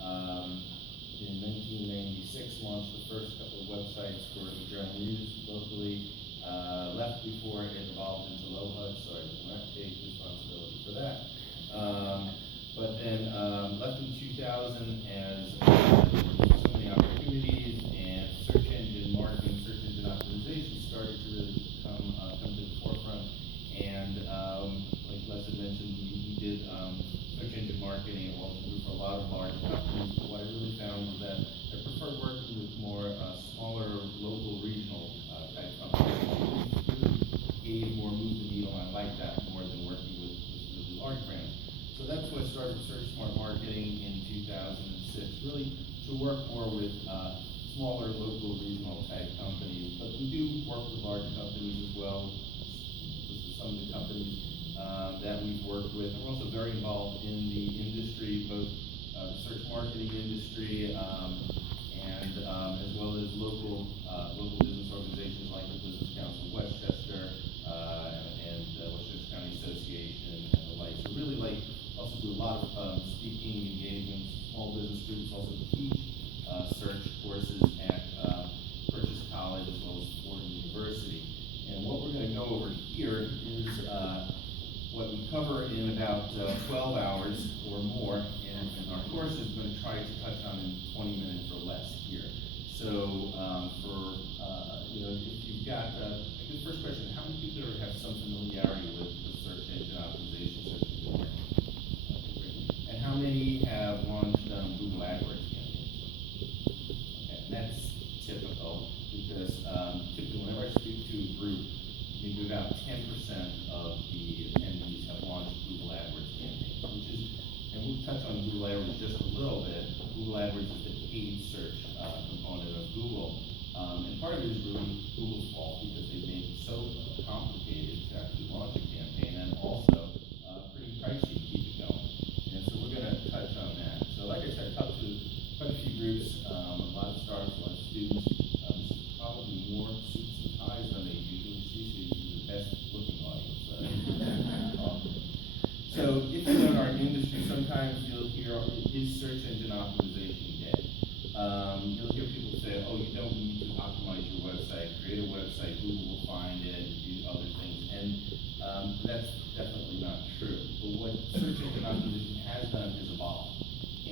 In 1996, launched the first couple of websites for the journal news locally. Left before it evolved into LoHUD, so I will not take responsibility for that. But then left in 2000 as so many opportunities, and search engine marketing, search engine optimization started to really come to the forefront. And like Les had mentioned, we did search engine marketing also for a lot of large companies. But what I really found was that I prefer working with more smaller, local, regional type companies. Gave more, move the needle, and I like that more than working with really large brands. So that's why I started Search Smart Marketing in 2006, really to work more with smaller, local, regional type companies. But we do work with large companies as well. This is some of the companies that we've worked with. We're also very involved in the industry, both the search marketing industry and as well as local business organizations like the Business Council of Westchester and Westchester County Association and the like. So really also do a lot of speaking engagements, small business groups, also teach search courses at Purchase College as well as Fordham University. And what we're going to go over here is what we cover in about 12 hours or more, and our course is going to try to touch on in 20 minutes or less here. So if you've got a good first question, how many people have some familiarity with search engine optimization, search engine marketing? Okay, great. And how many have launched Google AdWords campaigns? Okay, and that's typical because typically whenever I speak to a group, maybe about 10% of the attendees have launched Google AdWords campaigns, and we'll touch on Google AdWords just a little bit. Google AdWords is the paid search component of Google. And part of it is really Google's fault because they made it so complicated to actually launch a campaign and also pretty pricey to keep it going. And so we're going to touch on that. So like I said, I talked to quite a few groups, a lot of startups, a lot of students. This is probably more suits and ties than they usually see, so you're the best looking audience. So if you're in our industry, sometimes you'll hear, is search engine optimization dead? You'll hear people say, oh, you don't need to optimize your website, create a website, Google will find it, and do other things. And that's definitely not true. But what search engine optimization has done is evolve.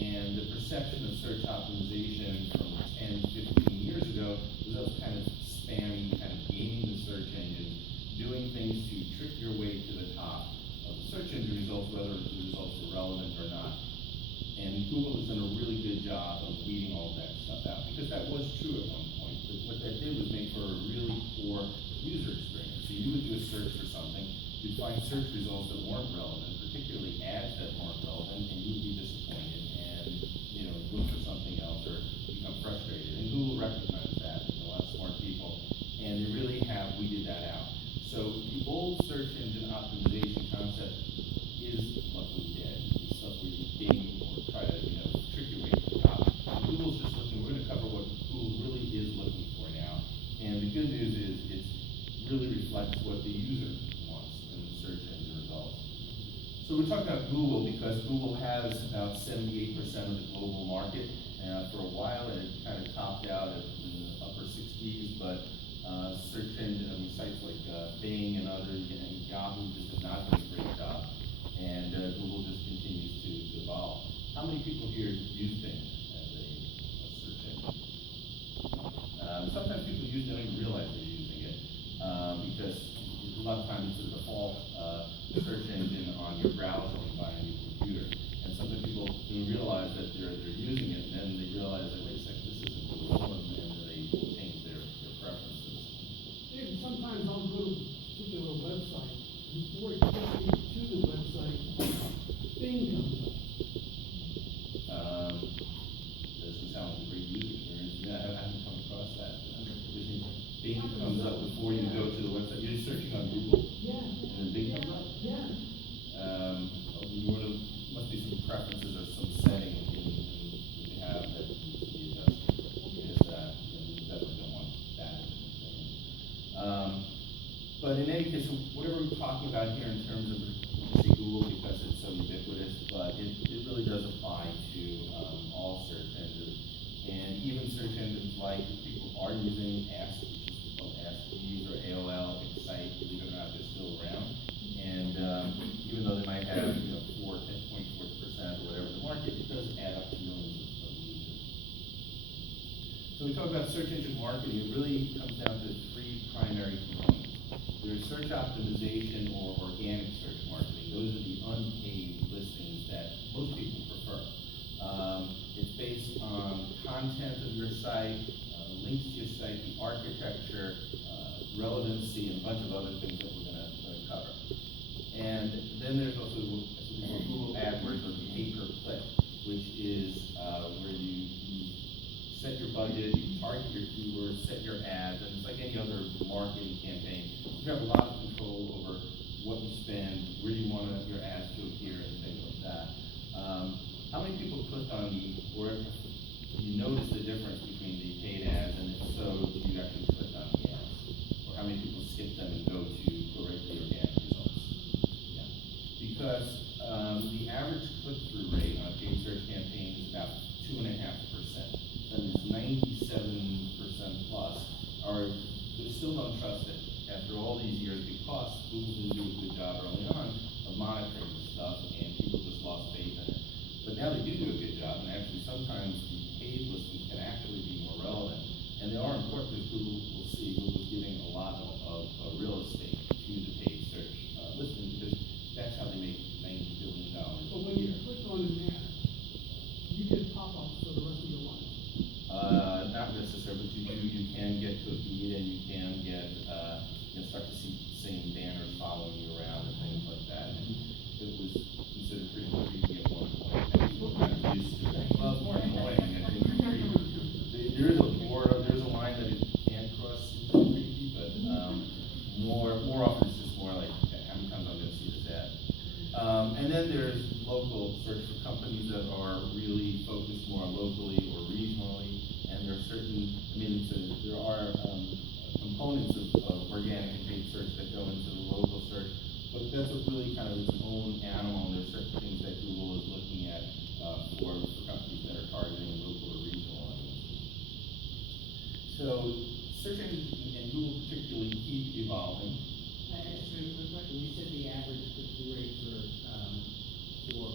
And the perception of search optimization from 10, 15 years ago was that was kind of spammy, kind of gaming the search engines, doing things to trick your way to the top of the search engine results, whether the results are relevant or not. And Google has done a really good job of weeding all of that stuff out, because that was true at one point. But what that did was make for a really poor user experience. So you would do a search for something, you'd find search results that weren't relevant, particularly ads that weren't relevant, and you'd be disappointed and look for something else or become frustrated. And Google recognized that, a lot of smart people, and they really have weeded that out. So the old search engine optimization concept is luckily dead. It's stuff where you game or try to trick your way to the top. And Google's just looking. We're going to cover what Google really is looking for now. And the good news is it really reflects what the user wants in the search engine results. So we're talking about Google because Google has about 78% of the global market. For a while, it kind of topped out in the upper 60s, but search engine, sites like Bing and others, and Yahoo just have not done a great job. And Google just continues to evolve. How many people here use Bing as a search engine? Sometimes people use it and don't even realize they're using it because a lot of times it's the default search engine on your browser when you buy a new computer. And sometimes people don't realize that they're using it, and then they realize that, wait a second, this isn't Google, and then they change their preferences. Yeah, sometimes I'll go to a particular website, before it gets me to the website, Bing comes up. Doesn't sound like a great user experience. Yeah, I haven't come across that. Bing comes up before you go to the website. You're searching on Google? Yeah. And then Bing comes up? Yeah. Must be some preferences or some setting you have that needs to be adjusted. Because you definitely don't want that as an experience. But in any case, whatever we're talking about here in terms of, say Google because it's so ubiquitous, but it really does apply to all site. People are using Ask, which is called Ask Jeeves or AOL, Excite, believe it or not, they're still around. And even though they might have, 10.4% or whatever the market, it does add up to millions of users. So we talk about search engine marketing, it really comes down to three primary components. There's search optimization or organic search marketing. Those are the unpaid listings that most people prefer. It's based on content of your site, links to your site, the architecture, relevancy, and a bunch of other things that we're going to cover. And then there's also Google AdWords or pay-per-click, which is where you set your budget, you target your keywords, set your ads, and it's like any other marketing campaign. You have a lot of control over what you spend, where you want your ads to appear, and things like that. How many people click on or you notice the difference between the paid ads, and if so, do you actually click on the ads? Or how many people skip them and go right to the organic results? Yeah. Because the average click-through rate on a paid search campaign is about 2.5%. That means 97% plus they still don't trust it after all these years because Google didn't do a good job early on of monitoring this stuff and people just lost faith in it. But now they do a good job, and actually sometimes the paid listings can actually be more relevant. And they are important because Google's giving a lot of real estate to the paid search listing because that's how they make $90 billion a But when you year. click on an ad, you get pop-ups for the rest of your life. Not necessarily, but you can get cookied and you can get, start to see the same banners following you around and things like that. And it was considered pretty creepy at one point. And people kind of used to it. Well, it's more annoying than creepy. There's a line that it can cross into creepy, but more often it's just more like, okay, how many times I'm going to see this ad? And then there's local search for companies that are really focused more locally or regionally, and there are certain, there are components of organic and paid search that go into the local search, but that's really kind of its own animal, and there's certain things that Google is looking at for companies that are targeting local or regional audiences. So search engines and Google particularly keep evolving. I just have a quick question. You said the average click-through rate for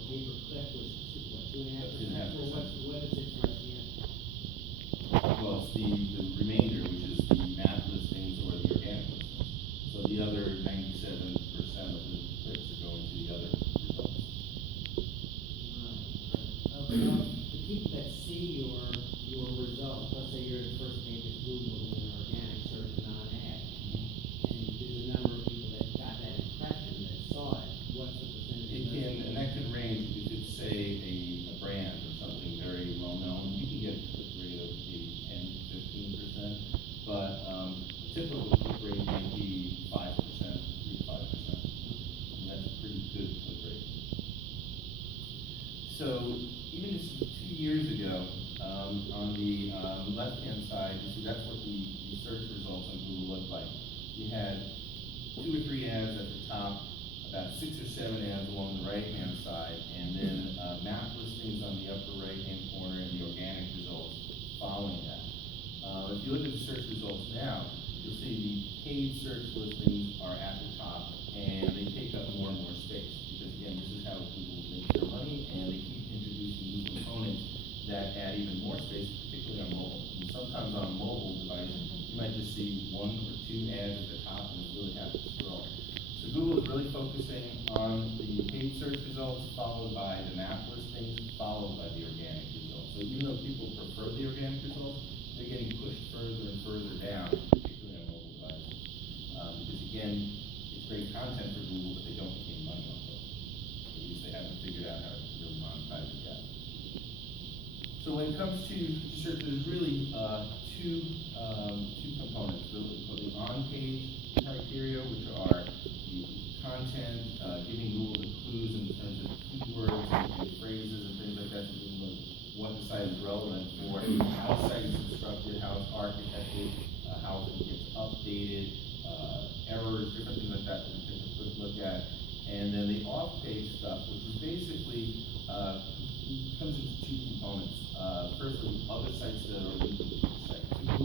pay-per-click was what, 2.5%? 2.5%. Well, what is it for SEM? Well, it's the remainder, which is the map listings or the organic listings. So the other 97% of the clicks are going to the other results. The people that see your results, let's say you're the first page of Google in an organic search non-ad, and there's a number of people that got that impression that saw it. What's the percentage? And that can range. If it's say a brand or something very well known, you can get a click rate of maybe 10-15%, but typical click rate might be 5%, 3 to 5%. And that's a pretty good click rate. So even just 2 years ago, on the left-hand side, you see that's what the search results on Google looked like. You had 2 or 3 ads at the top, about 6 or 7 ads along the right-hand side, and then map listings on the upper right-hand corner and the organic results following that. If you look at the search results now, you'll see the paid search listings are at the top, and they take up more and more space, because again, this is how Google makes their money, and they keep introducing new components that add even more space, particularly on mobile. And sometimes on a mobile device, you might just see 1 or 2 ads at the top, and it really has to scroll. So Google is really focusing on the paid search results, followed by the map listings, followed by the organic results. So even though people prefer the organic results, they're getting pushed further and further down, particularly on mobile devices. Because again, it's great content for Google, but they don't make any money off of it. At least they haven't figured out how to really monetize it yet. So when it comes to search, there's really two components. The on-page criteria, which are the content, giving Google the clues in terms of keywords and phrases and things like that, so Google knows what the site is relevant for, how the site is constructed, how it's architected, how it gets updated, errors, different things like that we can take a quick look at. And then the off-page stuff, which is basically comes into 2 components. Firstly, other sites that are linking to the site. So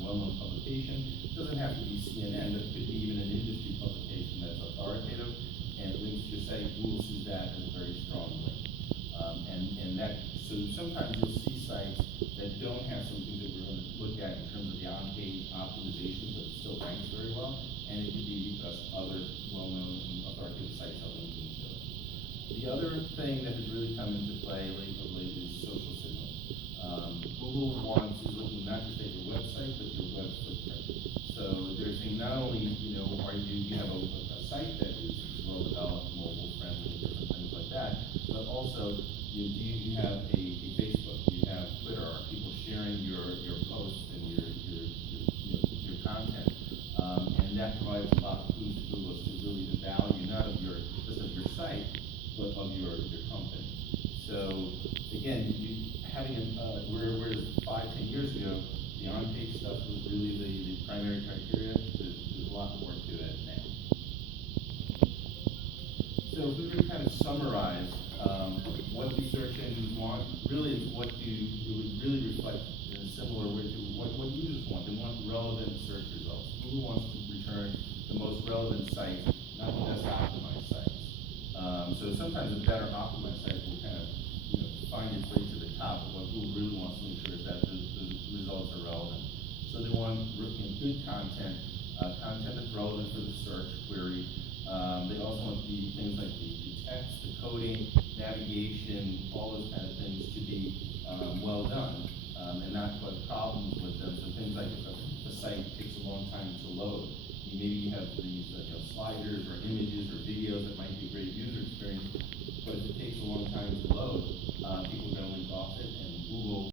well-known publication. It doesn't have to be CNN, but it could be even an industry publication that's authoritative, and it links to your site. Google sees that as a very strong link. So sometimes you'll see sites that don't have some things that we're going to look at in terms of the on-page optimizations, but it still ranks very well, and it could be because other well-known and authoritative sites are linking to it. The other thing that has really come into play lately is social signals. Google is looking not just at your website, but your web footprint. So they're saying not only, you have a site that is well developed, mobile friendly, different things like that, but also, do you have a Facebook, do you have Twitter, are people sharing your posts and your content? And that provides a lot of clues to Google as to really the value, not of just of your site, but of your company. So again, whereas 5-10 years ago, the on-page stuff was really the primary criteria, there's a lot more to it now. So if we were to kind of summarize what do search engines want, really it would really reflect in a similar way to what users want. They want relevant search results. Google wants to return the most relevant sites, not the best optimized sites. So sometimes a better optimized site will kind of find its way to the top, but what Google really wants to make sure is that the results are relevant. So they want good content, content that's relevant for the search query. They also want the things like the text, the coding, navigation, all those kind of things to be well done, and not cause problems with them. So things like if a site takes a long time to load, maybe you have these sliders or images or videos that might be a great user experience, but if it takes a long time to load, people are going to link off it, and Google